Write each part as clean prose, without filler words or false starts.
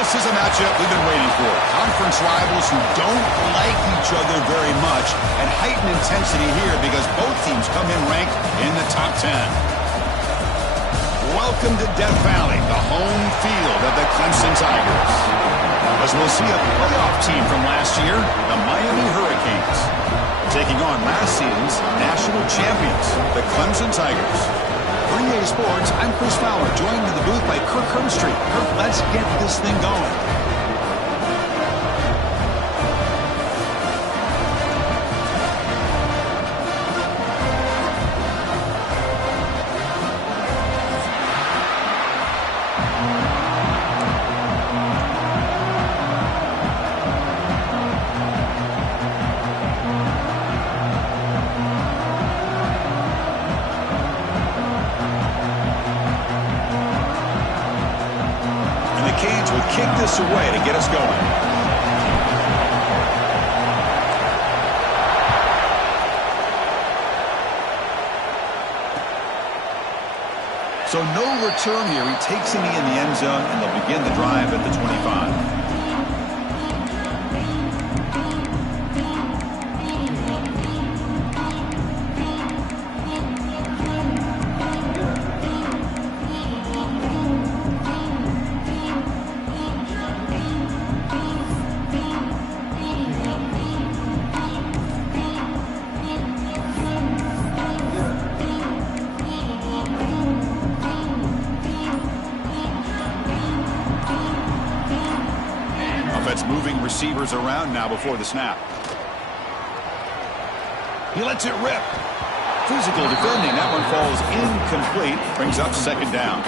This is a matchup we've been waiting for. Conference rivals who don't like each other very much, and heightened intensity here because both teams come in ranked in the top 10. Welcome to Death Valley, the home field of the Clemson Tigers. As we'll see a playoff team from last year, the Miami Hurricanes, taking on last season's national champions, the Clemson Tigers. For EA Sports, I'm Chris Fowler, joined in the booth by Kirk Herbstreit. Kirk, let's get this thing going. Kick this away to get us going. So no return here. He takes it in the end zone, and they'll begin the drive at the 25. Moving receivers around now before the snap. He lets it rip. Physical defending. That one falls incomplete. Brings up second down.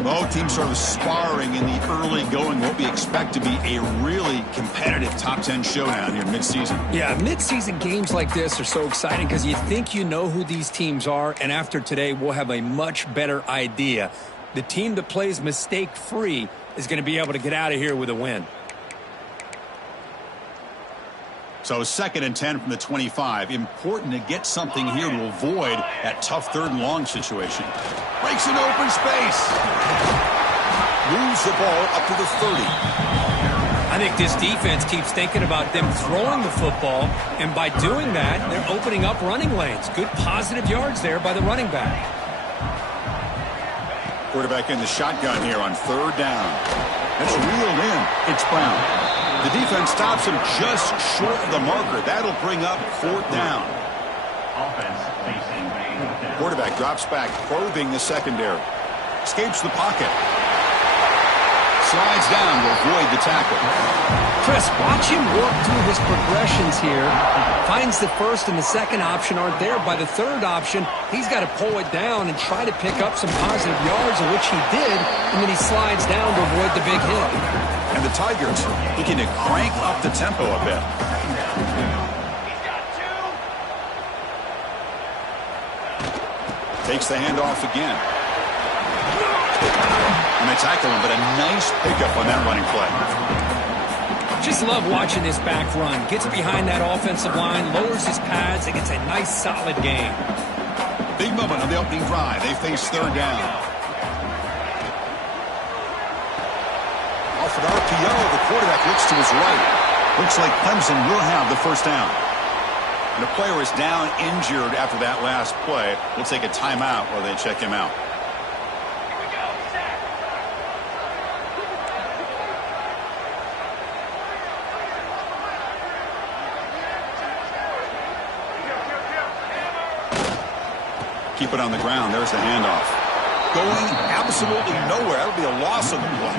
Both teams sort of sparring in the early going, what we expect to be a really competitive top 10 showdown here mid-season. Yeah, mid-season games like this are so exciting because you think you know who these teams are, and after today we'll have a much better idea. The team that plays mistake-free is going to be able to get out of here with a win. So 2nd and 10 from the 25. Important to get something here to avoid that tough 3rd and long situation. Breaks an open space. Moves the ball up to the 30. I think this defense keeps thinking about them throwing the football, and by doing that, they're opening up running lanes. Good positive yards there by the running back. Quarterback in the shotgun here on 3rd down. That's reeled in. It's Brown. The defense stops him just short of the marker. That'll bring up 4th down. Quarterback drops back, probing the secondary. Escapes the pocket. Slides down to avoid the tackle. Chris, watch him work through his progressions here. Finds the 1st and the 2nd option aren't there. By the 3rd option, he's got to pull it down and try to pick up some positive yards, which he did, and then he slides down to avoid the big hit. And the Tigers looking to crank up the tempo a bit. Takes the handoff again. And they tackle him, but a nice pickup on that running play. Just love watching this back run. Gets behind that offensive line, lowers his pads, and gets a nice solid gain. Big moment on the opening drive. They face 3rd down. Off an RPO, the quarterback looks to his right. Looks like Clemson will have the 1st down. And the player is down injured after that last play. We'll take a timeout while they check him out. Keep it on the ground. There's the handoff. Going absolutely nowhere. That'll be a loss of the play.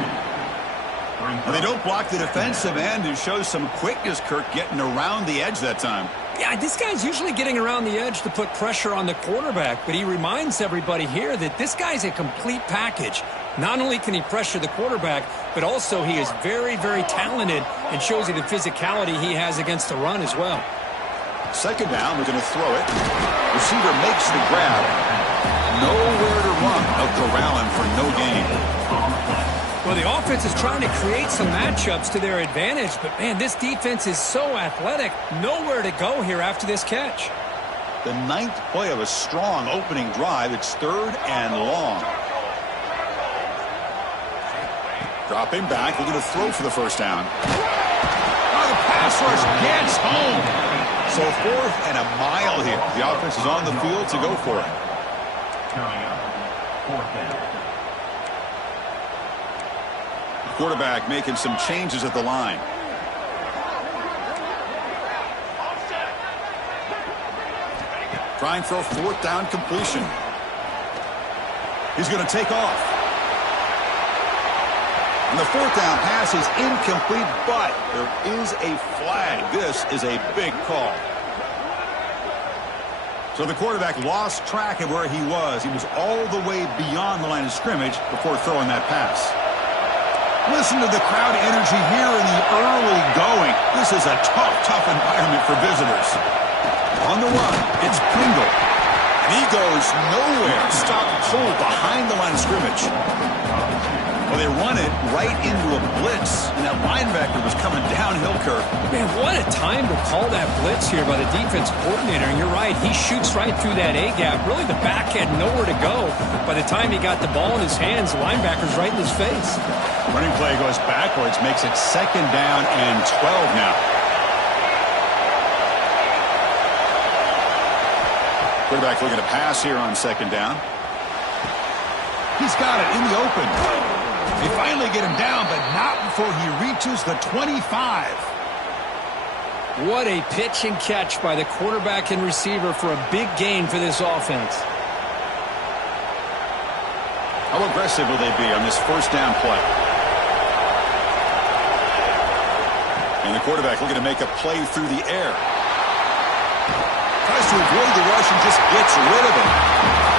And they don't block the defensive end, who shows some quickness, Kirk, getting around the edge that time. Yeah, this guy's usually getting around the edge to put pressure on the quarterback, but he reminds everybody here that this guy's a complete package. Not only can he pressure the quarterback, but also he is very, very talented and shows you the physicality he has against the run as well. Second down, we're going to throw it. Receiver makes the grab. Nowhere to run. They'll corral him for no gain. Well, the offense is trying to create some matchups to their advantage, but, man, this defense is so athletic. Nowhere to go here after this catch. The ninth play of a strong opening drive. It's 3rd and long. Dropping back. We're going to throw for the first down. Oh, the pass rush gets home. So 4th and a mile here. The offense is on the field to go for it. Quarterback making some changes at the line. Trying for a 4th down completion. He's going to take off. And the 4th down pass is incomplete, but there is a flag. This is a big call. So the quarterback lost track of where he was. He was all the way beyond the line of scrimmage before throwing that pass. Listen to the crowd energy here in the early going. This is a tough environment for visitors. On the run, it's Pringle. And he goes nowhere. Stopped cold behind the line of scrimmage. Well, they run it right into a blitz, and that linebacker was coming downhill, Kirk. Man, what a time to call that blitz here by the defense coordinator. And you're right, he shoots right through that A-gap. Really, the back had nowhere to go. By the time he got the ball in his hands, the linebacker's right in his face. Running play goes backwards, makes it 2nd down and 12 now. Quarterback looking to pass here on 2nd down. He's got it in the open. They finally get him down, but not before he reaches the 25. What a pitch and catch by the quarterback and receiver for a big gain for this offense. How aggressive will they be on this 1st down play? And the quarterback looking to make a play through the air. Tries to avoid the rush and just gets rid of it.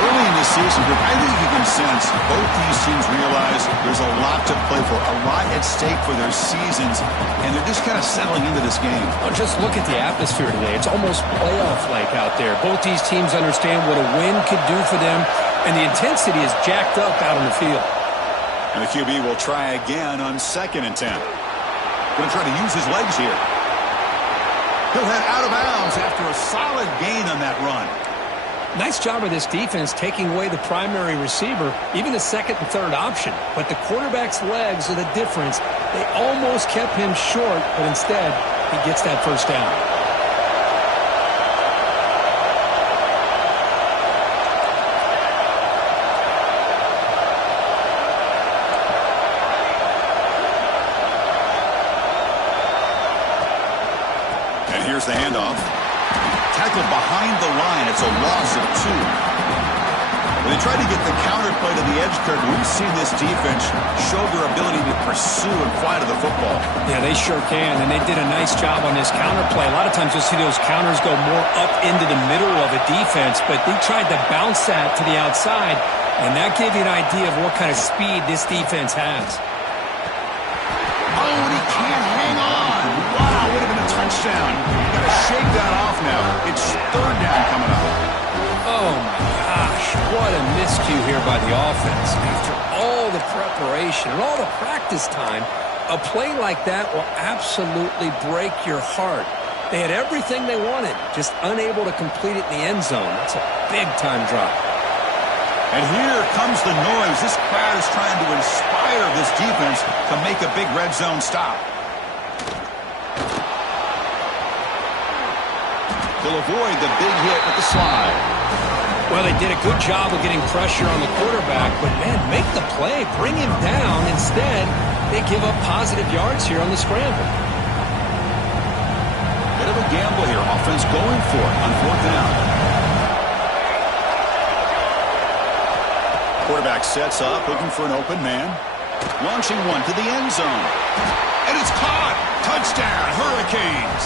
Early in the season, I think you can sense both these teams realize there's a lot to play for, a lot at stake for their seasons, and they're just kind of settling into this game. Well, just look at the atmosphere today. It's almost playoff-like out there. Both these teams understand what a win could do for them, and the intensity is jacked up out on the field. And the QB will try again on 2nd and 10. Going to try to use his legs here. He'll head out of bounds after a solid gain on that run. Nice job of this defense taking away the primary receiver, even the 2nd and 3rd option. But the quarterback's legs are the difference. They almost kept him short, but instead, he gets that 1st down. And here's the handoff. Tackled behind the line. It's a loss of 2. When they try to get the counterplay to the edge, Kirk, we've seen this defense show their ability to pursue and fly to the football. Yeah, they sure can, and they did a nice job on this counterplay. A lot of times you'll see those counters go more up into the middle of a defense, but they tried to bounce that to the outside, and that gave you an idea of what kind of speed this defense has. Oh, and he can't hang on. Wow, would have been a touchdown. Got to shake that off now. It's 3rd down coming up. Oh, my gosh. What a miscue here by the offense. After all the preparation and all the practice time, a play like that will absolutely break your heart. They had everything they wanted, just unable to complete it in the end zone. That's a big-time drop. And here comes the noise. This crowd is trying to inspire this defense to make a big red zone stop. They'll avoid the big hit with the slide. Well, they did a good job of getting pressure on the quarterback, but, man, make the play. Bring him down. Instead, they give up positive yards here on the scramble. Bit of a gamble here. Offense going for it on 4th down. Quarterback sets up, looking for an open man. Launching one to the end zone. And it's caught. Touchdown, Hurricanes.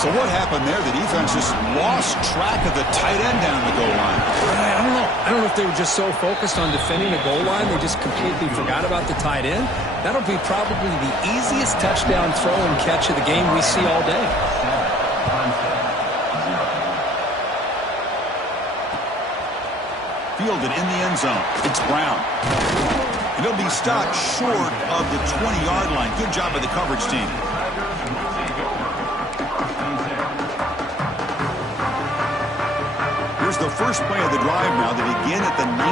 So what happened there? The defense just lost track of the tight end down the goal line. I don't know. I don't know if they were just so focused on defending the goal line they just completely forgot about the tight end. That'll be probably the easiest touchdown throw and catch of the game we see all day. Fielded in the end zone. It's Brown. And he'll be stopped short of the 20-yard line. Good job by the coverage team. Here's the first play of the drive now. They begin at the 19.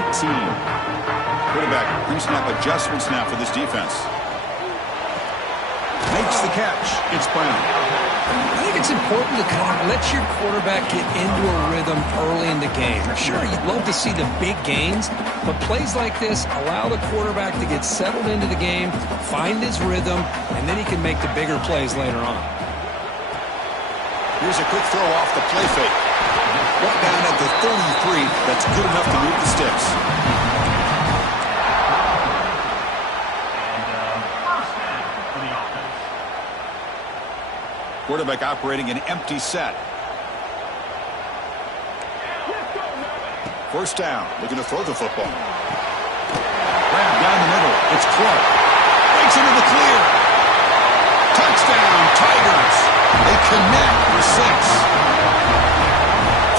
Quarterback pre-snap adjustments now for this defense. Makes the catch. It's Brown. I think it's important to kind of let your quarterback get into a rhythm early in the game. Sure, you'd love to see the big gains, but plays like this allow the quarterback to get settled into the game, find his rhythm, and then he can make the bigger plays later on. Here's a quick throw off the play fake. Right down at the 33. That's good enough to move the sticks. Quarterback operating an empty set. First down, looking to throw the football. Grab down the middle. It's Clark. Breaks into the clear. Touchdown, Tigers. They connect for 6.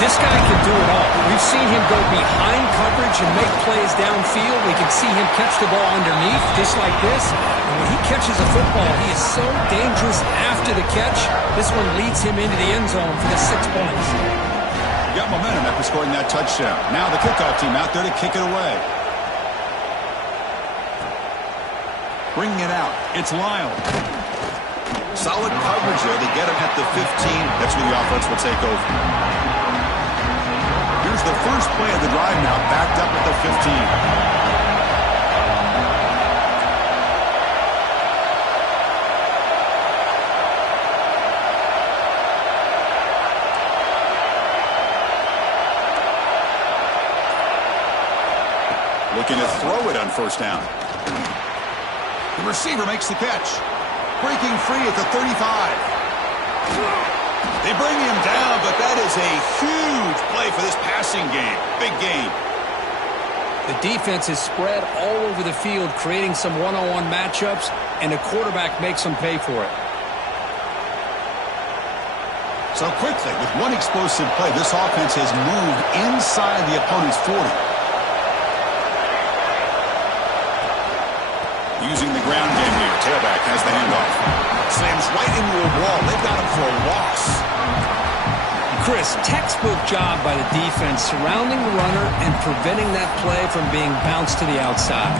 This guy can do it all. We've seen him go behind coverage and make plays downfield. We can see him catch the ball underneath, just like this. And when he catches a football, he is so dangerous after the catch. This one leads him into the end zone for the 6 points. Got momentum after scoring that touchdown. Now the kickoff team out there to kick it away. Bringing it out. It's Lyle. Solid coverage there. They get him at the 15. That's where the offense will take over. Here's the first play of the drive now, backed up at the 15. Looking to throw it on first down. The receiver makes the catch. Breaking free at the 35. They bring him down, but that is a huge play for this passing game. Big game. The defense is spread all over the field, creating some one-on-one matchups, and the quarterback makes them pay for it. So quickly, with one explosive play, this offense has moved inside the opponent's 40. Using the ground game here. Tailback has the handoff. Slams right into a wall. They've got him for a loss. Chris, textbook job by the defense surrounding the runner and preventing that play from being bounced to the outside.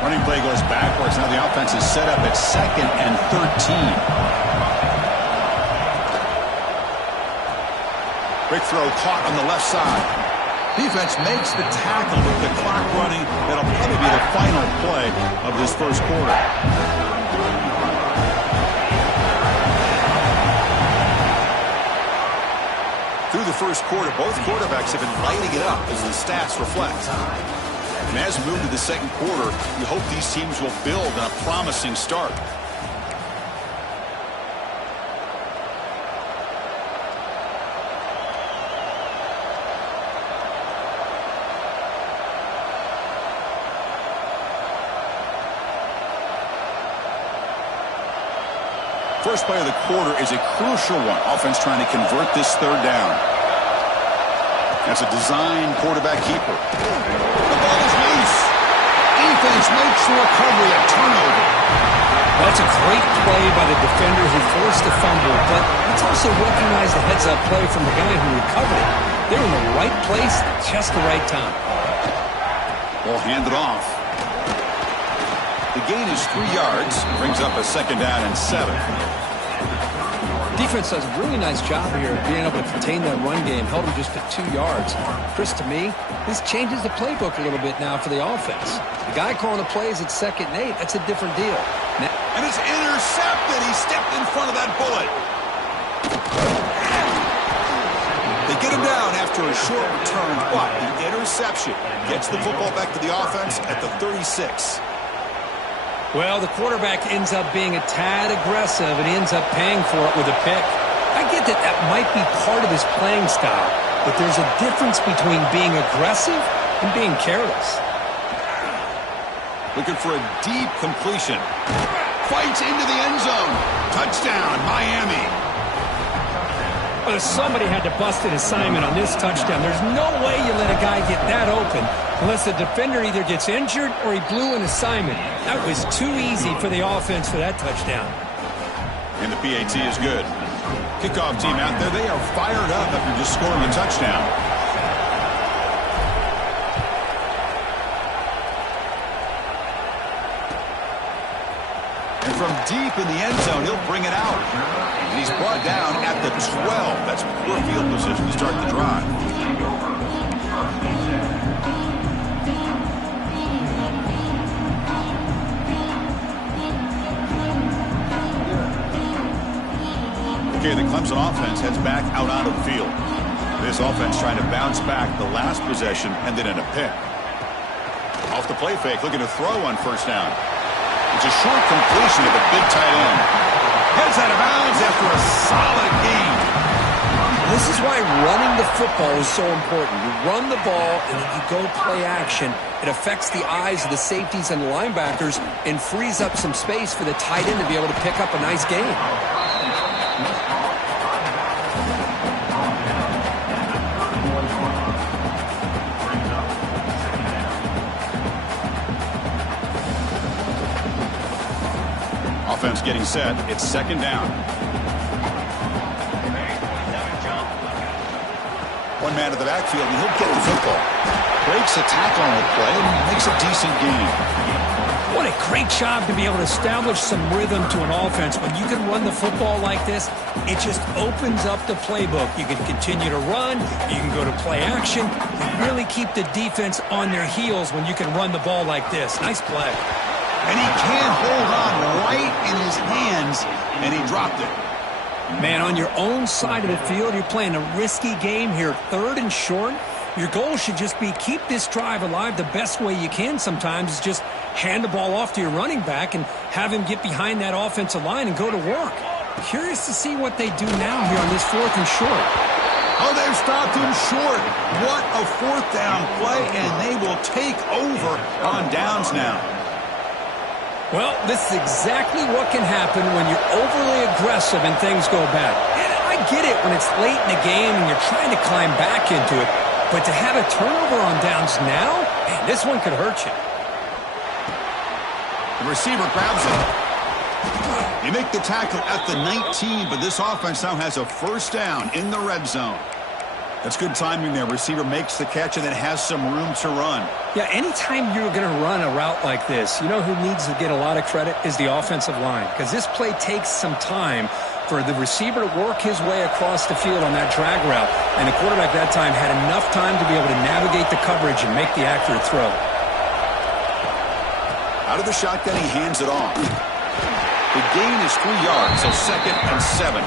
Running play goes backwards. Now the offense is set up at 2nd and 13. Quick throw caught on the left side. Defense makes the tackle with the clock running. That'll probably be the final play of this first quarter. Through the first quarter, both quarterbacks have been lighting it up as the stats reflect. And as we move to the second quarter, we hope these teams will build on a promising start. First play of the quarter is a crucial one. Offense trying to convert this third down. That's a design quarterback keeper. The ball is loose. Defense makes the recovery a turnover. That's a great play by the defender who forced the fumble, but let's also recognize the heads-up play from the guy who recovered it. They're in the right place at just the right time. Ball handed off. The gain is 3 yards. Brings up a second down and 7. Defense does a really nice job here of being able to contain that run game. Held them just at 2 yards. Chris, to me, this changes the playbook a little bit now for the offense. The guy calling the plays at 2nd and 8, that's a different deal. Now, and it's intercepted. He stepped in front of that bullet. They get him down after a short return, but the interception gets the football back to the offense at the 36. Well, the quarterback ends up being a tad aggressive and ends up paying for it with a pick. I get that that might be part of his playing style, but there's a difference between being aggressive and being careless. Looking for a deep completion. Fights into the end zone. Touchdown, Miami. Well, somebody had to bust an assignment on this touchdown. There's no way you let a guy get that open unless the defender either gets injured or he blew an assignment. That was too easy for the offense for that touchdown. And the PAT is good. Kickoff team out there, they are fired up after just scoring a touchdown. And from deep in the end zone, he'll bring it out. And he's brought down at the 12. That's poor field position to start the drive. Okay, the Clemson offense heads back out onto the field. This offense trying to bounce back. The last possession ended in a pick. Off the play fake, looking to throw on first down. It's a short completion of a big tight end. Heads out of bounds after a solid game. This is why running the football is so important. You run the ball and then you go play action. It affects the eyes of the safeties and the linebackers and frees up some space for the tight end to be able to pick up a nice gain. Offense getting set. It's second down. One man to the backfield, and he'll get the football. Breaks a tackle on the play and makes a decent gain. What a great job to be able to establish some rhythm to an offense. When you can run the football like this, it just opens up the playbook. You can continue to run. You can go to play action. You really keep the defense on their heels when you can run the ball like this. Nice play. And he can't hold on right in his hands, and he dropped it. Man, on your own side of the field, you're playing a risky game here, third and short. Your goal should just be keep this drive alive the best way you can sometimes is just hand the ball off to your running back and have him get behind that offensive line and go to work. Curious to see what they do now here on this fourth and short. Oh, they've stopped him short. What a fourth down play, and they will take over on downs now. Well, this is exactly what can happen when you're overly aggressive and things go bad. And I get it when it's late in the game and you're trying to climb back into it. But to have a turnover on downs now, man, this one could hurt you. The receiver grabs it. You make the tackle at the 19, but this offense now has a first down in the red zone. That's good timing there. Receiver makes the catch and then has some room to run. Yeah, anytime you're going to run a route like this, you know who needs to get a lot of credit is the offensive line. Because this play takes some time for the receiver to work his way across the field on that drag route. And the quarterback that time had enough time to be able to navigate the coverage and make the accurate throw. Out of the shotgun, he hands it off. The gain is 3 yards, so 2nd and 7.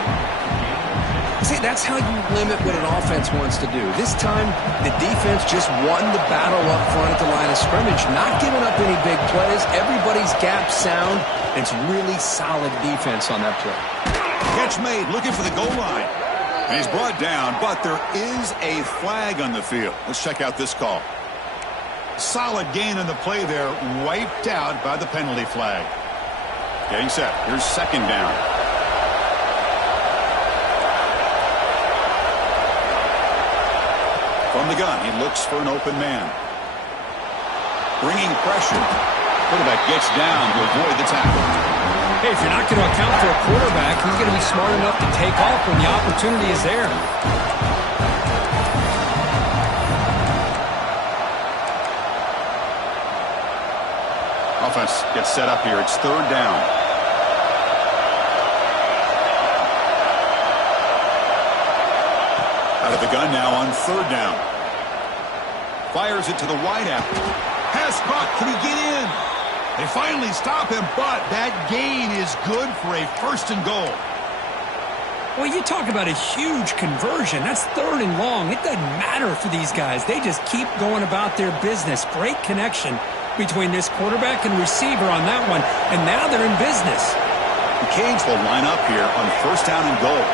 See, that's how you limit what an offense wants to do. This time, the defense just won the battle up front at the line of scrimmage, not giving up any big plays. Everybody's gap sound. It's really solid defense on that play. Catch made, looking for the goal line. And he's brought down, but there is a flag on the field. Let's check out this call. Solid gain on the play there, wiped out by the penalty flag. Getting set. Here's second down. From the gun, he looks for an open man. Bringing pressure. Quarterback gets down to avoid the tackle. Hey, if you're not going to account for a quarterback, he's going to be smart enough to take off when the opportunity is there. Offense gets set up here. It's third down. Out of the gun now on third down. Fires it to the wideout. Pass caught. Can he get in? They finally stop him, but that gain is good for a first and goal. Well, you talk about a huge conversion. That's 3rd and long. It doesn't matter for these guys. They just keep going about their business. Great connection between this quarterback and receiver on that one, and now they're in business. The Canes will line up here on 1st down and goal.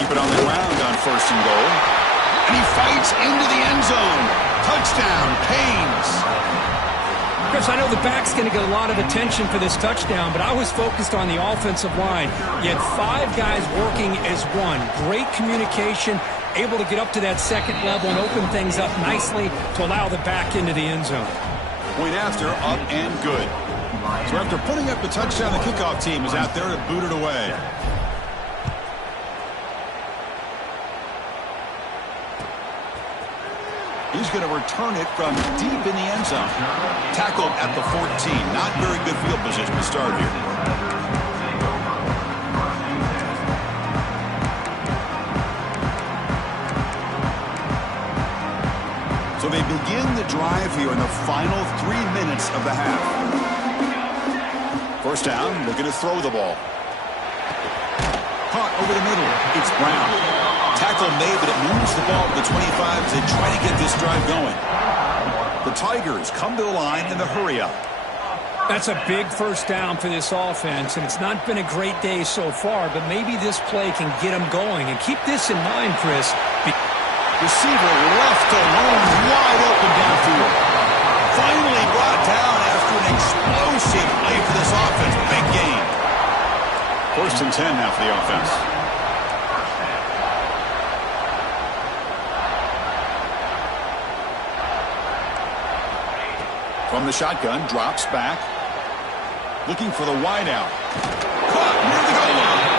Keep it on the ground on 1st and goal. And he fights into the end zone. Touchdown, Canes. Chris, I know the back's going to get a lot of attention for this touchdown, but I was focused on the offensive line. You had 5 guys working as one. Great communication, able to get up to that 2nd level and open things up nicely to allow the back into the end zone. Point after, up and good. So after putting up the touchdown, the kickoff team is out there to boot it away. He's going to return it from deep in the end zone. Tackled at the 14. Not very good field position to start here. So they begin the drive here in the final 3 minutes of the half. 1st down, looking to throw the ball. Caught over the middle. It's Brown. Tackle made, but it moves the ball to the 25 as they try to get this drive going. The Tigers come to the line in the hurry-up. That's a big 1st down for this offense, and it's not been a great day so far, but maybe this play can get them going. And keep this in mind, Chris. Receiver left alone, wide open downfield. Finally brought down after an explosive play for this offense. Big gain. 1st and 10 now for the offense. From the shotgun, drops back. Looking for the wideout. Caught near the goal line.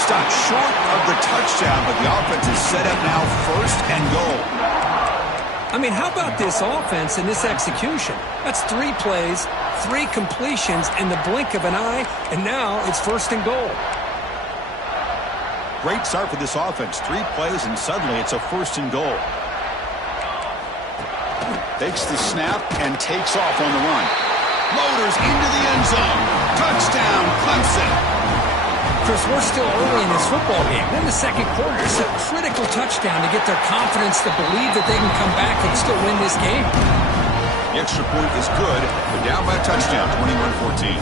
Stopped short of the touchdown, but the offense is set up now 1st and goal. I mean, how about this offense and this execution? That's 3 plays, 3 completions in the blink of an eye, and now it's 1st and goal. Great start for this offense. 3 plays, and suddenly it's a 1st and goal. Takes the snap and takes off on the run. Motors into the end zone. Touchdown, Clemson. Chris, we're still early in this football game. We're in the 2nd quarter. It's a critical touchdown to get their confidence to believe that they can come back and still win this game. The extra point is good, but down by a touchdown, 21-14.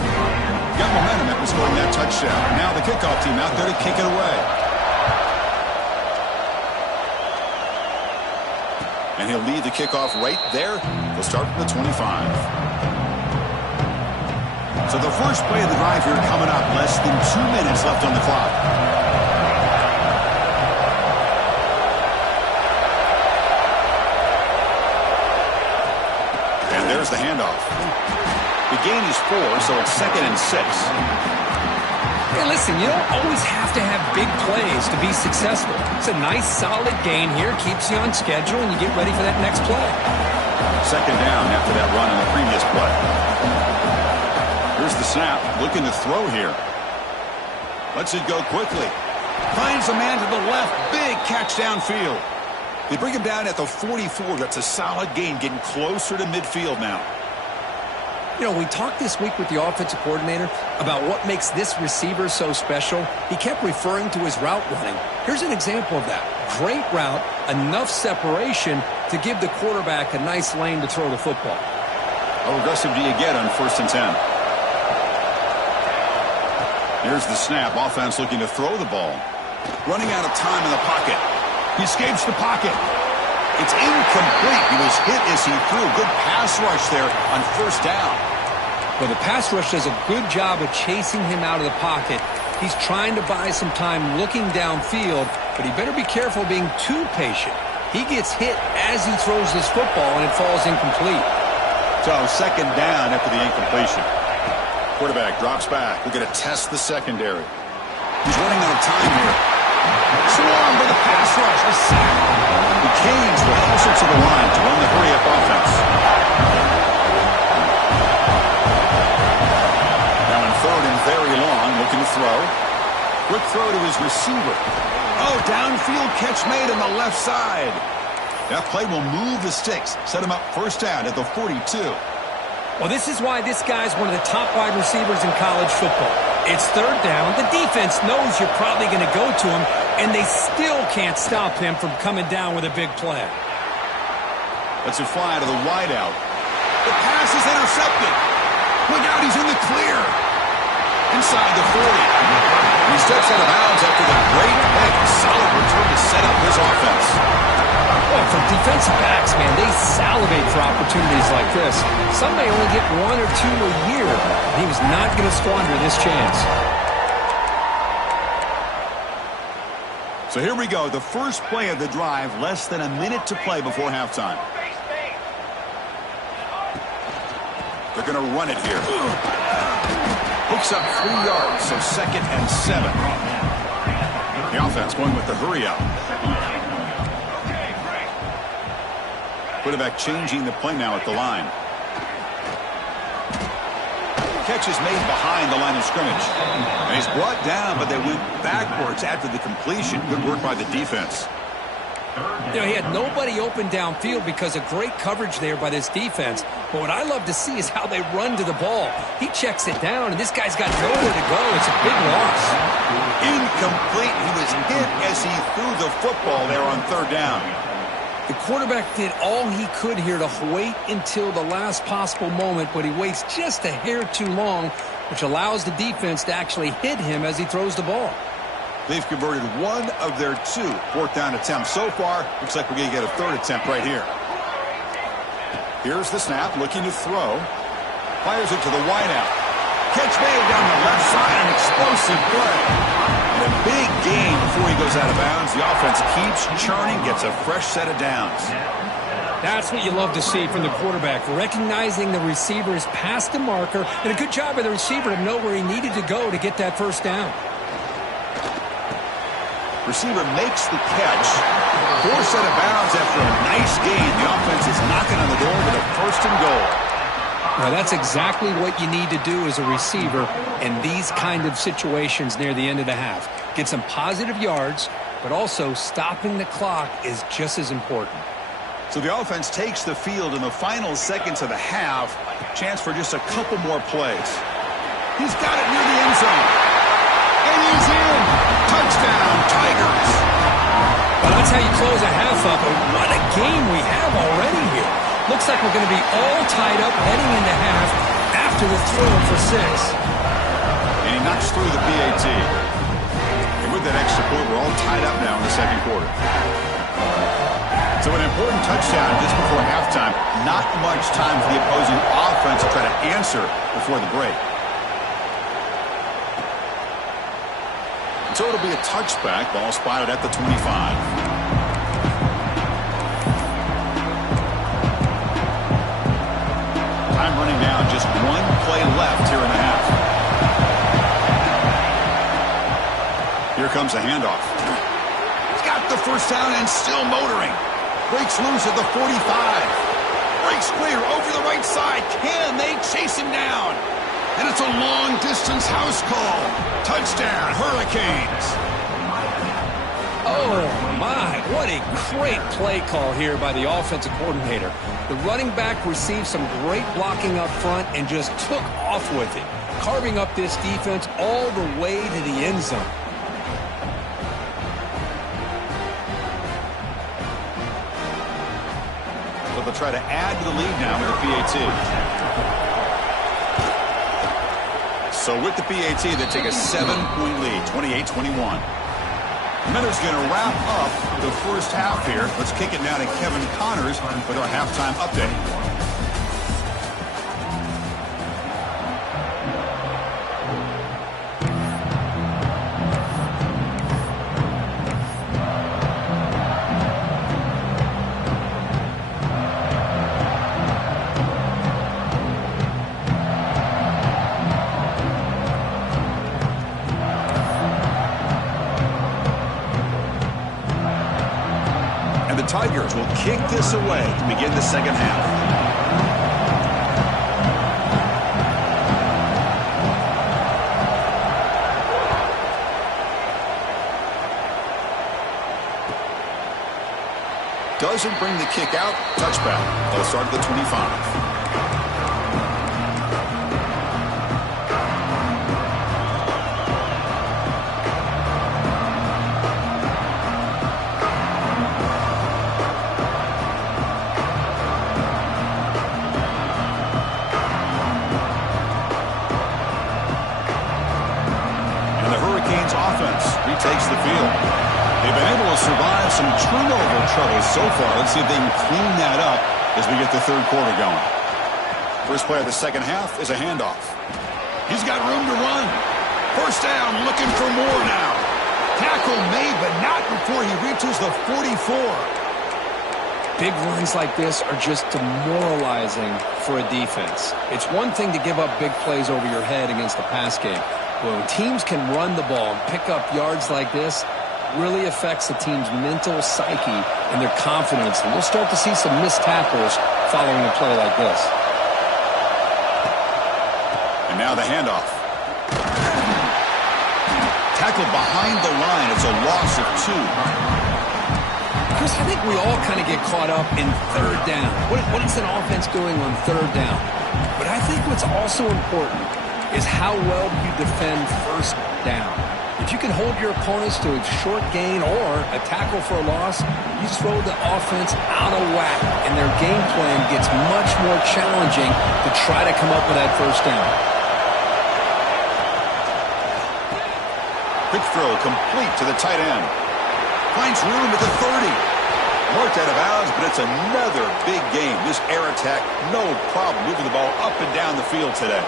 Got momentum after scoring that touchdown. Now the kickoff team out there to kick it away. And he'll lead the kickoff right there. They'll start from the 25. So the first play of the drive here coming up. Less than 2 minutes left on the clock. And there's the handoff. The gain is 4, so it's 2nd and 6. Hey, listen, you don't always have to have big plays to be successful. It's a nice, solid gain here. Keeps you on schedule, and you get ready for that next play. 2nd down after that run on the previous play. Here's the snap. Looking to throw here. Lets it go quickly. Finds a man to the left. Big catch downfield. They bring him down at the 44. That's a solid gain, getting closer to midfield now. You know, we talked this week with the offensive coordinator about what makes this receiver so special. He kept referring to his route running. Here's an example of that. Great route, enough separation to give the quarterback a nice lane to throw the football. How aggressive do you get on 1st and 10? Here's the snap. Offense looking to throw the ball. Running out of time in the pocket. He escapes the pocket. It's incomplete. He was hit as he threw. Good pass rush there on 1st down. Well, the pass rush does a good job of chasing him out of the pocket. He's trying to buy some time looking downfield, but he better be careful being too patient. He gets hit as he throws this football, and it falls incomplete. So 2nd down after the incompletion. Quarterback drops back. We're going to test the secondary. He's running out of time here. Swarmed by the pass rush. A sack. The Canes will hustle to the line to run the hurry-up offense. Now in 3rd and very long, looking to throw. Quick throw to his receiver. Oh, downfield catch made on the left side. That play will move the sticks. Set him up 1st down at the 42. Well, this is why this guy's one of the top wide receivers in college football. It's third down. The defense knows you're probably going to go to him, and they still can't stop him from coming down with a big play. Let's it fly to the wideout. The pass is intercepted. Look out, he's in the clear. Inside the 40. He steps out of bounds after the great pick. Solid return to set up his offense. Well, for defensive backs, man, they salivate for opportunities like this. Some may only get 1 or 2 a year. He was not going to squander this chance. So here we go. The first play of the drive, less than a minute to play before halftime. They're going to run it here. Hooks up 3 yards, so 2nd and 7. The offense going with the hurry up. Quarterback changing the play now at the line. Catch is made behind the line of scrimmage. And he's brought down, but they went backwards after the completion. Good work by the defense. You know, he had nobody open downfield because of great coverage there by this defense. But what I love to see is how they run to the ball. He checks it down, and this guy's got nowhere to go. It's a big loss. Incomplete. He was hit as he threw the football there on third down. The quarterback did all he could here to wait until the last possible moment, but he waits just a hair too long, which allows the defense to actually hit him as he throws the ball. They've converted 1 of their 2 fourth down attempts so far. Looks like we're going to get a 3rd attempt right here. Here's the snap, looking to throw. Fires it to the wideout. Catch made down the left side, an explosive play. And a big gain before he goes out of bounds. The offense keeps churning, gets a fresh set of downs. That's what you love to see from the quarterback, recognizing the receiver is past the marker, and a good job by the receiver to know where he needed to go to get that first down. Receiver makes the catch. 4 set of bounds after a nice gain. The offense is knocking on the door with a 1st and goal. Now, that's exactly what you need to do as a receiver in these kind of situations near the end of the half. Get some positive yards, but also stopping the clock is just as important. So the offense takes the field in the final seconds of the half. Chance for just a couple more plays. He's got it near the end zone. And he's in. Touchdown, Tigers. Well, that's how you close a half up. And what a game we have already here. Looks like we're going to be all tied up heading into half after the throw for 6. And he knocks through the PAT. And with that extra point, we're all tied up now in the 2nd quarter. So an important touchdown just before halftime. Not much time for the opposing offense to try to answer before the break. So it'll be a touchback. Ball spotted at the 25. Time running down, just 1 play left here in the half. Here comes a handoff. He's got the first down and still motoring. Breaks loose at the 45. Breaks clear over the right side. Can they chase him down? And it's a long-distance house call. Touchdown, Hurricanes. Oh, my. What a great play call here by the offensive coordinator. The running back received some great blocking up front and just took off with it, carving up this defense all the way to the end zone. So they'll try to add to the lead now with the PAT. So with the PAT, they take a 7-point lead, 28-21. Miller's going to wrap up the first half here. Let's kick it now to Kevin Connors with our halftime update. Tigers will kick this away to begin the second half. Doesn't bring the kick out. Touchback. They'll start at the 25. plays so far. Let's see if they can clean that up as we get the third quarter going. First play of the second half is a handoff. He's got room to run. First down, looking for more now. Tackle made, but not before he reaches the 44. Big runs like this are just demoralizing for a defense. It's one thing to give up big plays over your head against the pass game. But when teams can run the ball and pick up yards like this, really affects the team's mental psyche and their confidence. And we'll start to see some missed tackles following a play like this. And now the handoff. Tackled behind the line. It's a loss of 2. Chris, I think we all kind of get caught up in third down. What is an offense doing on third down? But I think what's also important is how well you defend first down. If you can hold your opponents to a short gain or a tackle for a loss, you throw the offense out of whack, and their game plan gets much more challenging to try to come up with that first down. Quick throw complete to the tight end. Finds room at the 30. Marked out of bounds, but it's another big game. This air attack, no problem moving the ball up and down the field today.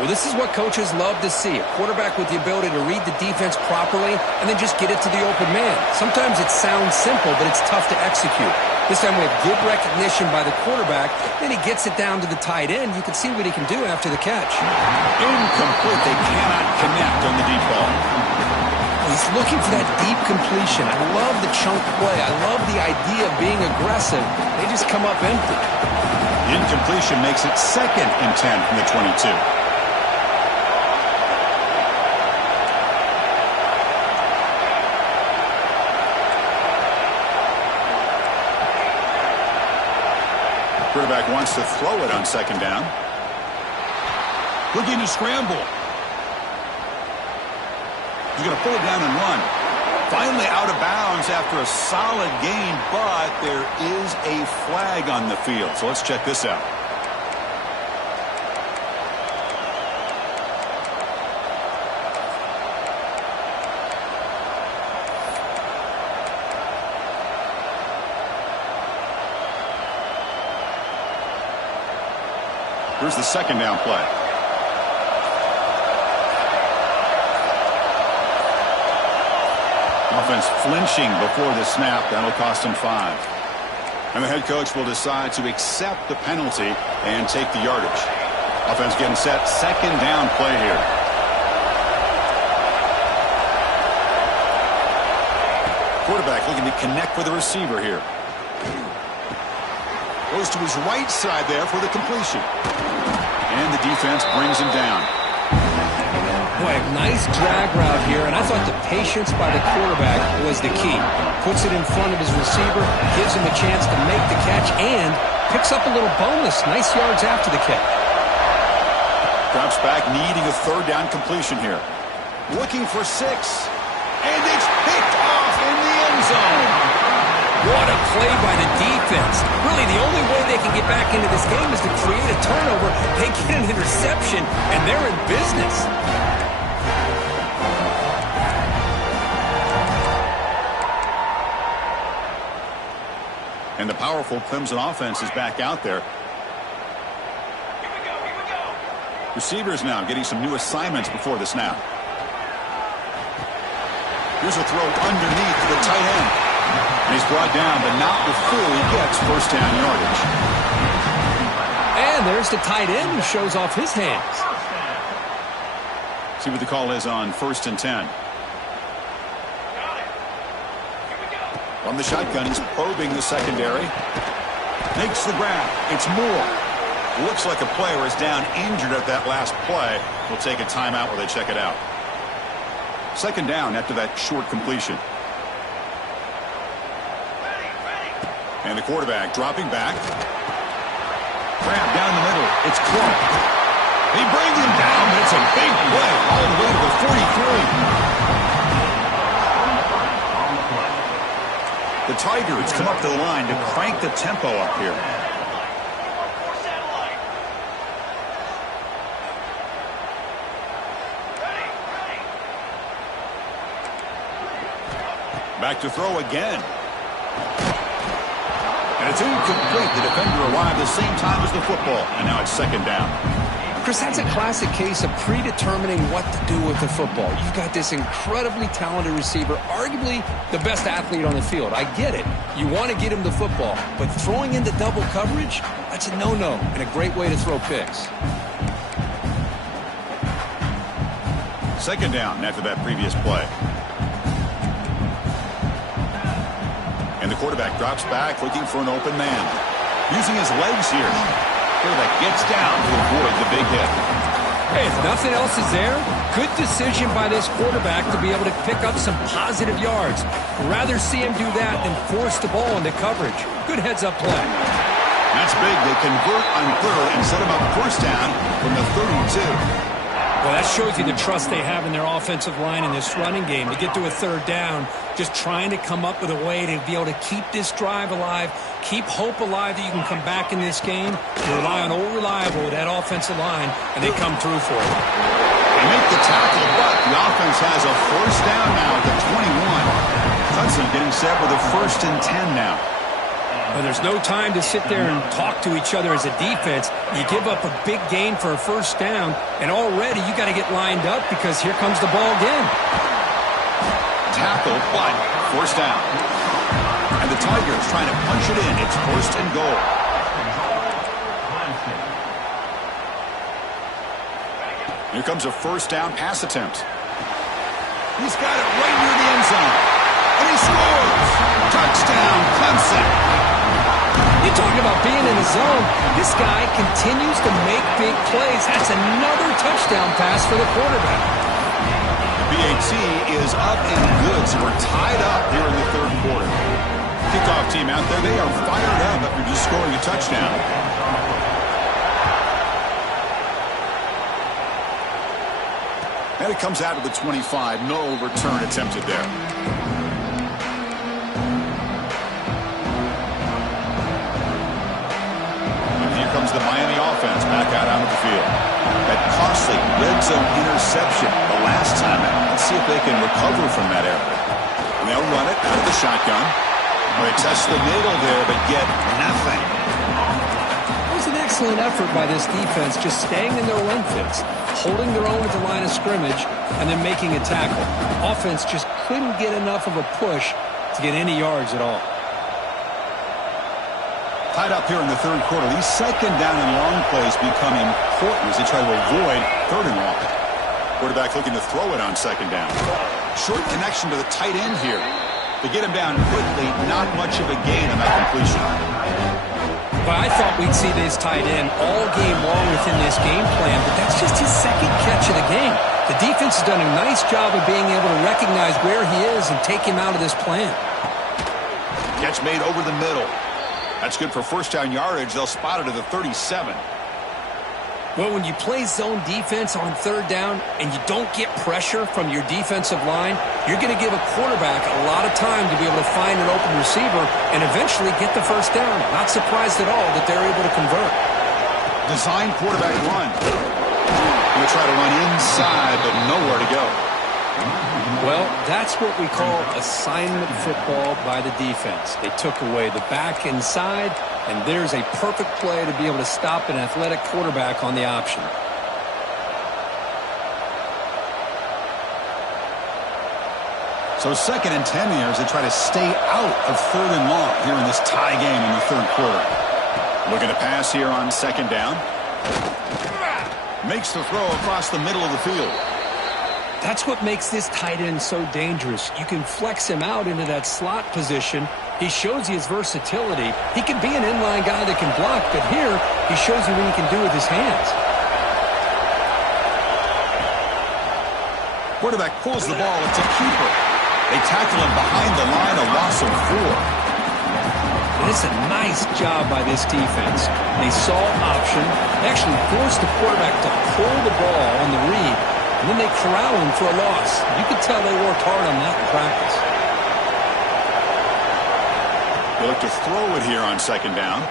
Well, this is what coaches love to see. A quarterback with the ability to read the defense properly and then just get it to the open man. Sometimes it sounds simple, but it's tough to execute. This time we have good recognition by the quarterback. Then he gets it down to the tight end. You can see what he can do after the catch. Incomplete. They cannot connect on the deep ball. He's looking for that deep completion. I love the chunk play. I love the idea of being aggressive. They just come up empty. The incompletion makes it 2nd and 10 from the 22. Quarterback wants to throw it on 2nd down. Looking to scramble. He's going to pull it down and run. Finally out of bounds after a solid gain, but there is a flag on the field. So let's check this out. Here's the 2nd down play. Offense flinching before the snap. That'll cost him 5. And the head coach will decide to accept the penalty and take the yardage. Offense getting set. 2nd down play here. Quarterback looking to connect with the receiver here. Goes to his right side there for the completion. And the defense brings him down. Boy, nice drag route here, and I thought the patience by the quarterback was the key. Puts it in front of his receiver, gives him a chance to make the catch, and picks up a little bonus. Nice yards after the kick. Drops back, needing a 3rd down completion here. Looking for 6. And it's picked off in the end zone. What a play by the defense. Really, the only way they can get back into this game is to create a turnover. They get an interception, and they're in business. And the powerful Clemson offense is back out there. Receivers now getting some new assignments before the snap. Here's a throw underneath to the tight end. And he's brought down, but not before he gets 1st down yardage. And there's the tight end who shows off his hands. See what the call is on 1st and 10. From the shotgun, he's probing the secondary. Makes the grab. It's Moore. Looks like a player is down injured at that last play. We'll take a timeout while they check it out. 2nd down after that short completion. And the quarterback dropping back. Grab down the middle. It's Clark. He brings him down, but it's a big play all the way to the 43. The Tigers come up to the line to crank the tempo up here. Back to throw again. It's incomplete. The defender arrived the same time as the football, and now it's second down. Chris, that's a classic case of predetermining what to do with the football. You've got this incredibly talented receiver, arguably the best athlete on the field. I get it. You want to get him the football, but throwing into double coverage, that's a no-no and a great way to throw picks. Second down after that previous play. And the quarterback drops back looking for an open man. Using his legs here. Quarterback gets down to avoid the big hit. Hey, if nothing else is there, good decision by this quarterback to be able to pick up some positive yards. Rather see him do that than force the ball into coverage. Good heads-up play. That's big. They convert on third and set him up first down from the 32. Well, that shows you the trust they have in their offensive line in this running game. To get to a third down, just trying to come up with a way to be able to keep this drive alive, keep hope alive that you can come back in this game. You rely on old reliable with that offensive line, and they come through for it. They make the tackle, but the offense has a first down now at the 21. Clemson getting set with a 1st and 10 now. Well, there's no time to sit there and talk to each other as a defense. You give up a big gain for a first down, and already you got to get lined up because here comes the ball again. Tackle, but first down. And the Tigers trying to punch it in. It's 1st and goal. Here comes a first down pass attempt. He's got it right near the end zone. And he scores! Touchdown, Clemson! You talk about being in the zone. This guy continues to make big plays. That's another touchdown pass for the quarterback. The BAT is up and good, so we're tied up here in the third quarter. Kickoff team out there, they are fired up after just scoring a touchdown. And it comes out of the 25. No return attempted there. Comes the Miami offense back out onto the field. That costly red zone interception the last time out. Let's see if they can recover from that error. And they'll run it out of the shotgun. They test the middle there, but get nothing. It was an excellent effort by this defense, just staying in their run fits, holding their own at the line of scrimmage, and then making a tackle. Offense just couldn't get enough of a push to get any yards at all. Tied up here in the third quarter. These second down and long plays become important as they try to avoid third and long. Quarterback looking to throw it on second down. Short connection to the tight end here. To get him down quickly, not much of a gain on that completion. But I thought we'd see this tight end all game long within this game plan, but that's just his second catch of the game. The defense has done a nice job of being able to recognize where he is and take him out of this plan. Catch made over the middle. That's good for first down yardage. They'll spot it at the 37. Well, when you play zone defense on third down and you don't get pressure from your defensive line, you're going to give a quarterback a lot of time to be able to find an open receiver and eventually get the first down. Not surprised at all that they're able to convert. Design quarterback run. Going to try to run inside, but nowhere to go. Well, that's what we call assignment football by the defense. They took away the back inside, and there's a perfect play to be able to stop an athletic quarterback on the option. So 2nd and 10 here as they try to stay out of third and long here in this tie game in the third quarter. Looking to pass here on second down. Makes the throw across the middle of the field. That's what makes this tight end so dangerous. You can flex him out into that slot position. He shows you his versatility. He can be an inline guy that can block, but here he shows you what he can do with his hands. Quarterback pulls the ball. It's a keeper. They tackle him behind the line, a loss of 4. And it's a nice job by this defense. They saw option. They actually forced the quarterback to pull the ball on the read. And then they corral him for a loss. You could tell they worked hard on that in practice. They look to throw it here on second down.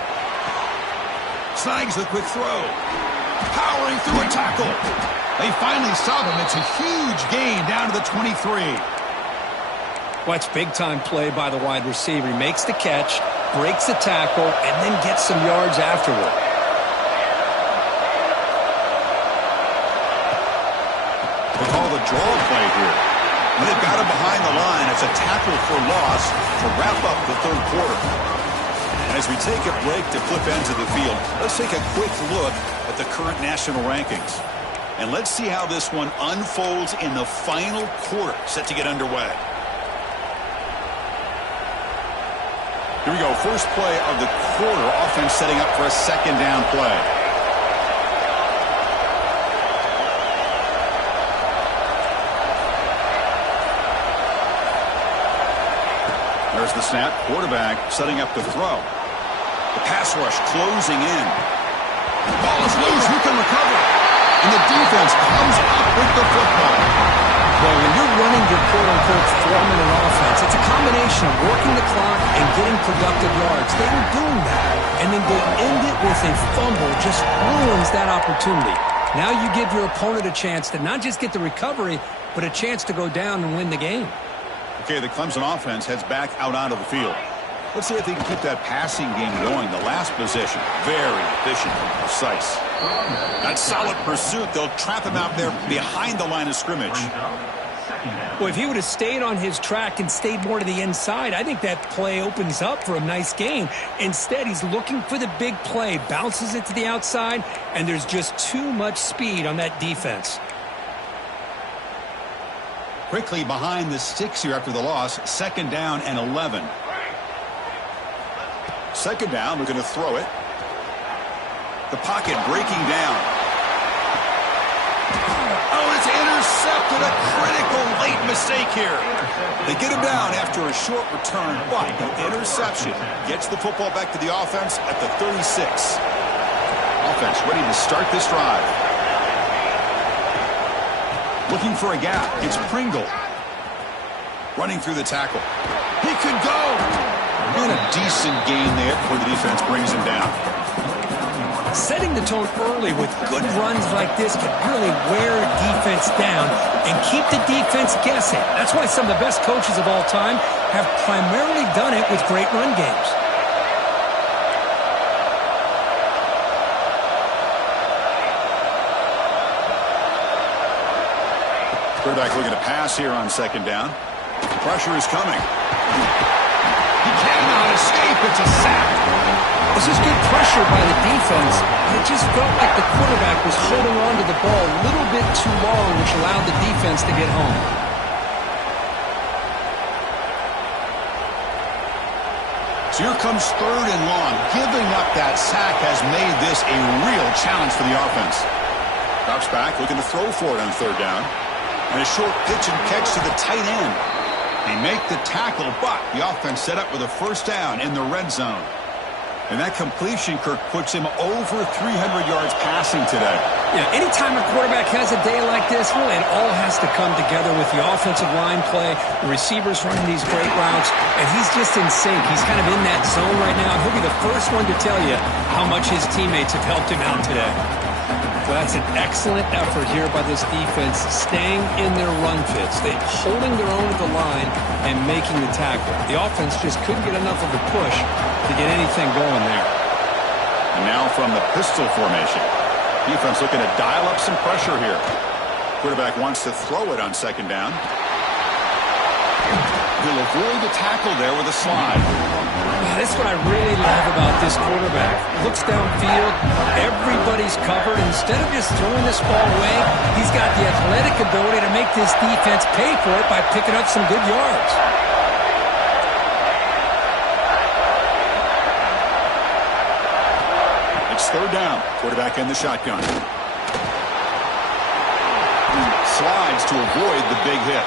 Snags the quick throw. Powering through a tackle. They finally stop him. It's a huge gain down to the 23. Well, it's big-time play by the wide receiver. He makes the catch, breaks a tackle, and then gets some yards afterward. They call the draw play here. And they've got him behind the line. It's a tackle for loss to wrap up the third quarter. And as we take a break to flip ends of the field, let's take a quick look at the current national rankings. And let's see how this one unfolds in the final quarter, set to get underway. Here we go. First play of the quarter. Offense setting up for a second down play. There's the snap. Quarterback setting up to throw. The pass rush closing in. Ball is loose. Who can recover? And the defense comes up with the football. Well, when you're running your quote-unquote four-minute offense, it's a combination of working the clock and getting productive yards. They were doing that, and then to end it with a fumble just ruins that opportunity. Now you give your opponent a chance to not just get the recovery, but a chance to go down and win the game. Okay, the Clemson offense heads back out onto the field. Let's see if they can keep that passing game going. The last possession, very efficient and precise. That solid pursuit, they'll trap him out there behind the line of scrimmage. Well, if he would have stayed on his track and stayed more to the inside, I think that play opens up for a nice game. Instead, he's looking for the big play, bounces it to the outside, and there's just too much speed on that defense. Quickly behind the sticks here after the loss, second down and 11. Second down, we're going to throw it. The pocket breaking down. Oh, it's intercepted. A critical late mistake here. They get him down after a short return, but the interception gets the football back to the offense at the 36. Offense ready to start this drive. Looking for a gap. It's Pringle. Running through the tackle. He could go. And a decent gain there before the defense brings him down. Setting the tone early with good runs like this can really wear a defense down and keep the defense guessing. That's why some of the best coaches of all time have primarily done it with great run games. Quarterback looking to pass here on second down. Pressure is coming. He cannot escape. It's a sack. This is good pressure by the defense. It just felt like the quarterback was holding on to the ball a little bit too long, which allowed the defense to get home. So here comes third and long. Giving up that sack has made this a real challenge for the offense. Drops back, looking to throw for it on third down. And a short pitch and catch to the tight end. They make the tackle, but the offense set up with a first down in the red zone. And that completion, Kirk, puts him over 300 yards passing today. Yeah, anytime a quarterback has a day like this, really it all has to come together with the offensive line play, the receivers running these great routes, and he's just in sync. He's kind of in that zone right now. He'll be the first one to tell you how much his teammates have helped him out today. Well, that's an excellent effort here by this defense, staying in their run fits. They're holding their own at the line and making the tackle. The offense just couldn't get enough of a push to get anything going there. And now from the pistol formation. Defense looking to dial up some pressure here. Quarterback wants to throw it on second down. He'll avoid the tackle there with a slide. That's what I really love about this quarterback. Looks downfield, everybody's covered. Instead of just throwing this ball away, he's got the athletic ability to make this defense pay for it by picking up some good yards. It's third down. Quarterback in the shotgun. Slides to avoid the big hit.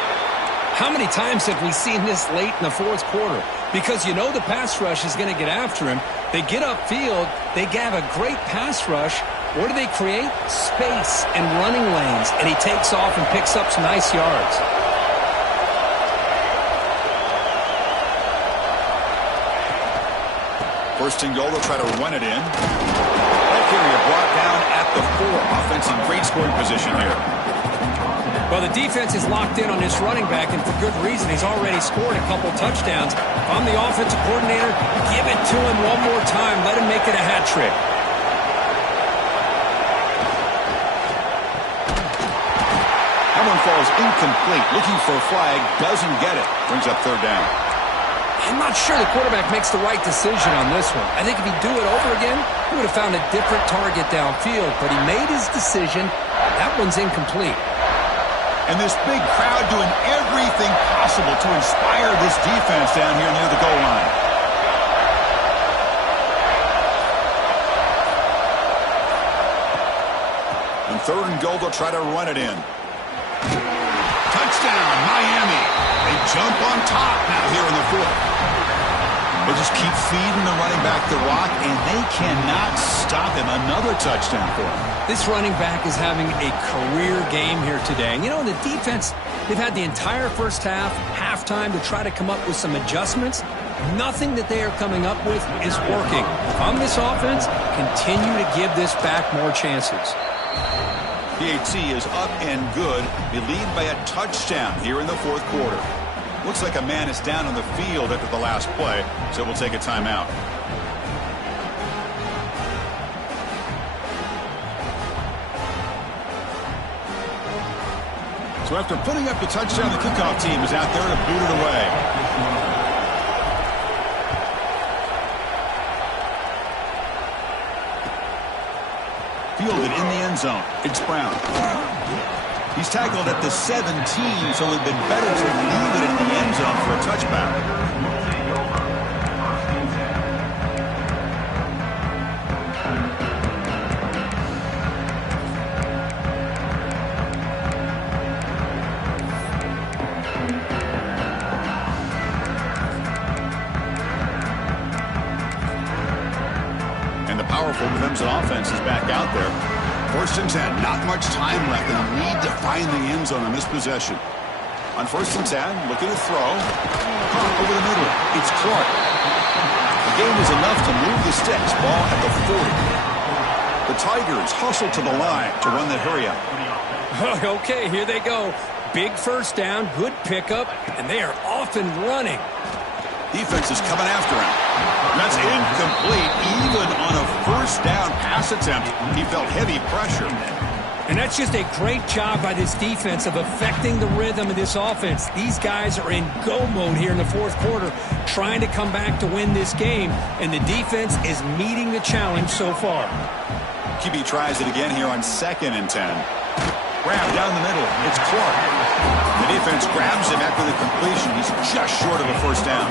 How many times have we seen this late in the fourth quarter? Because you know the pass rush is going to get after him. They get upfield. They have a great pass rush. What do they create? Space and running lanes. And he takes off and picks up some nice yards. First and goal, they'll try to run it in. That area brought down at the 4. Offense in great scoring position here. Well, the defense is locked in on this running back, and for good reason. He's already scored a couple touchdowns. If I'm the offensive coordinator, give it to him one more time. Let him make it a hat trick. That one falls incomplete. Looking for a flag. Doesn't get it. Brings up third down. I'm not sure the quarterback makes the right decision on this one. I think if he'd do it over again, he would have found a different target downfield. But he made his decision. That one's incomplete. And this big crowd doing everything possible to inspire this defense down here near the goal line. On third and goal, they'll try to run it in. Touchdown, Miami. They jump on top now here in the fourth. They just keep feeding the running back the rock, and they cannot stop him. Another touchdown for him. This running back is having a career game here today. And, you know, the defense, they've had the entire first half, halftime, to try to come up with some adjustments. Nothing that they are coming up with is working. If I'm this offense, continue to give this back more chances. PAT is up and good. They lead by a touchdown here in the fourth quarter. Looks like a man is down on the field after the last play, so we'll take a timeout. So after putting up the touchdown, the kickoff team is out there to boot it away. Fielded in the end zone. It's Brown. He's tackled at the 17, so it would have been better to leave it in the end zone for a touchback. And the powerful Clemson offense is back out there. First and 10, not much time left, and a need to find the end zone on this possession. On first and 10, looking to throw. Caught over the middle. It's Clark. The game is enough to move the sticks. Ball at the 40. The Tigers hustle to the line to run the hurry-up. Okay, here they go. Big first down, good pickup, and they are off and running. Defense is coming after him. That's incomplete. Even on a first down pass attempt, he felt heavy pressure. And that's just a great job by this defense of affecting the rhythm of this offense. These guys are in go mode here in the fourth quarter, trying to come back to win this game, and the defense is meeting the challenge so far. QB tries it again here on second and 10. Grab down the middle. It's Clark. The defense grabs him after the completion. He's just short of a first down.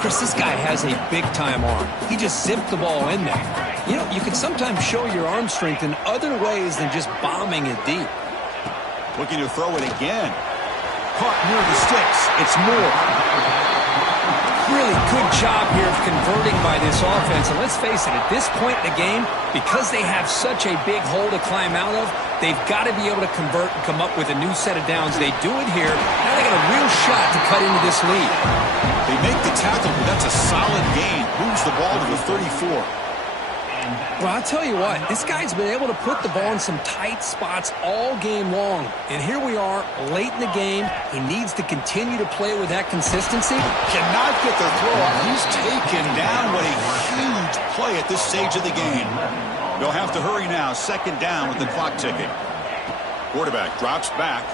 Chris, this guy has a big-time arm. He just zipped the ball in there. You know, you can sometimes show your arm strength in other ways than just bombing it deep. Looking to throw it again. Caught near the sticks. It's Moore. Really good job here of converting by this offense. And let's face it, at this point in the game, because they have such a big hole to climb out of, they've got to be able to convert and come up with a new set of downs. They do it here. Now they got a real shot to cut into this lead. They make the tackle, but that's a solid gain. Moves the ball to the 34. Well, I'll tell you what, this guy's been able to put the ball in some tight spots all game long. And here we are, late in the game. He needs to continue to play with that consistency. Cannot get the throw off. He's taken down. What a huge play at this stage of the game. They'll have to hurry now. Second down with the clock ticking. Quarterback drops back.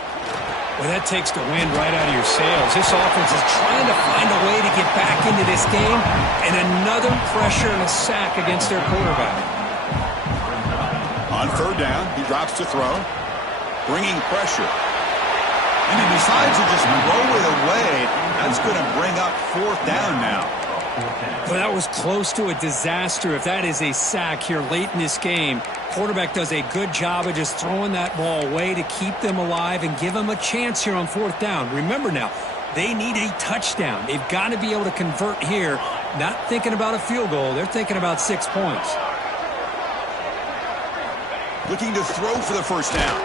Well, that takes the wind right out of your sails. This offense is trying to find a way to get back into this game, and another pressure and a sack against their quarterback. On third down, he drops to throw, bringing pressure. And he decides to just throw it away. That's going to bring up fourth down now. Well, that was close to a disaster if that is a sack here late in this game. Quarterback does a good job of just throwing that ball away to keep them alive and give them a chance here on fourth down. Remember now, they need a touchdown. They've got to be able to convert here. Not thinking about a field goal. They're thinking about 6 points. Looking to throw for the first down.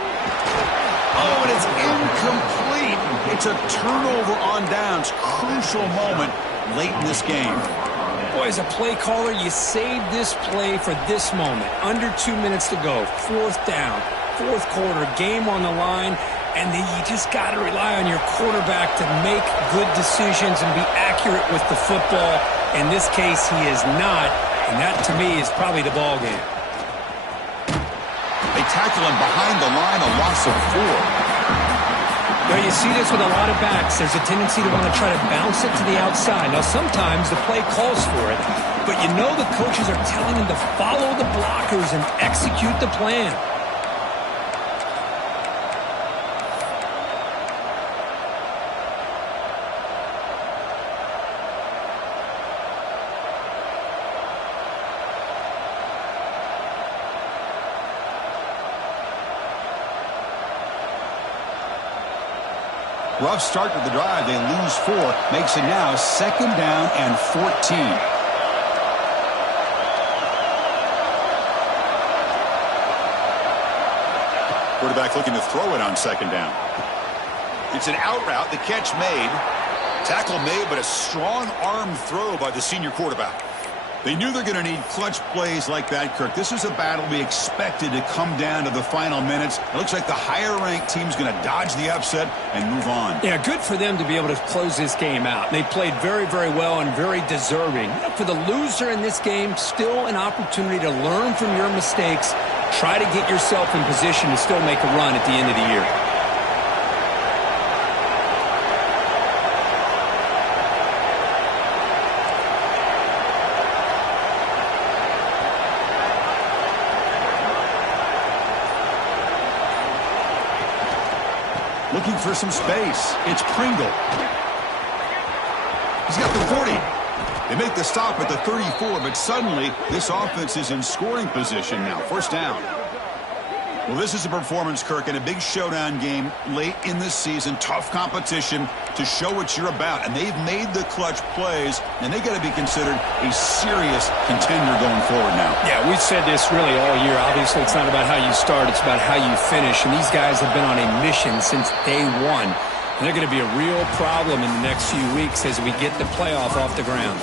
Oh, and it's incomplete. It's a turnover on downs. Crucial moment late in this game. Boy, as a play caller, you saved this play for this moment. Under 2 minutes to go. Fourth down. fourth quarter, game on the line, and then you just got to rely on your quarterback to make good decisions and be accurate with the football. In this case, he is not, and that, to me, is probably the ball game. They tackle him behind the line, a loss of 4. Now, you see this with a lot of backs. There's a tendency to want to try to bounce it to the outside. Now, sometimes the play calls for it, but you know the coaches are telling them to follow the blockers and execute the plan. Rough start to the drive. They lose 4. Makes it now 2nd down and 14. Quarterback looking to throw it on 2nd down. It's an out route. The catch made. Tackle made, but a strong arm throw by the senior quarterback. They knew they're going to need clutch plays like that, Kirk. This was a battle we expected to come down to the final minutes. It looks like the higher-ranked team's going to dodge the upset and move on. Yeah, good for them to be able to close this game out. They played very, very well and very deserving. For the loser in this game, still an opportunity to learn from your mistakes. Try to get yourself in position to still make a run at the end of the year. Looking for some space. It's Pringle. He's got the 40. They make the stop at the 34, but suddenly this offense is in scoring position now. 1st down. Well, this is a performance, Kirk, in a big showdown game late in the season. Tough competition to show what you're about. And they've made the clutch plays, and they got to be considered a serious contender going forward now. Yeah, we've said this really all year. Obviously, it's not about how you start. It's about how you finish. And these guys have been on a mission since day one. And they're going to be a real problem in the next few weeks as we get the playoff off the ground.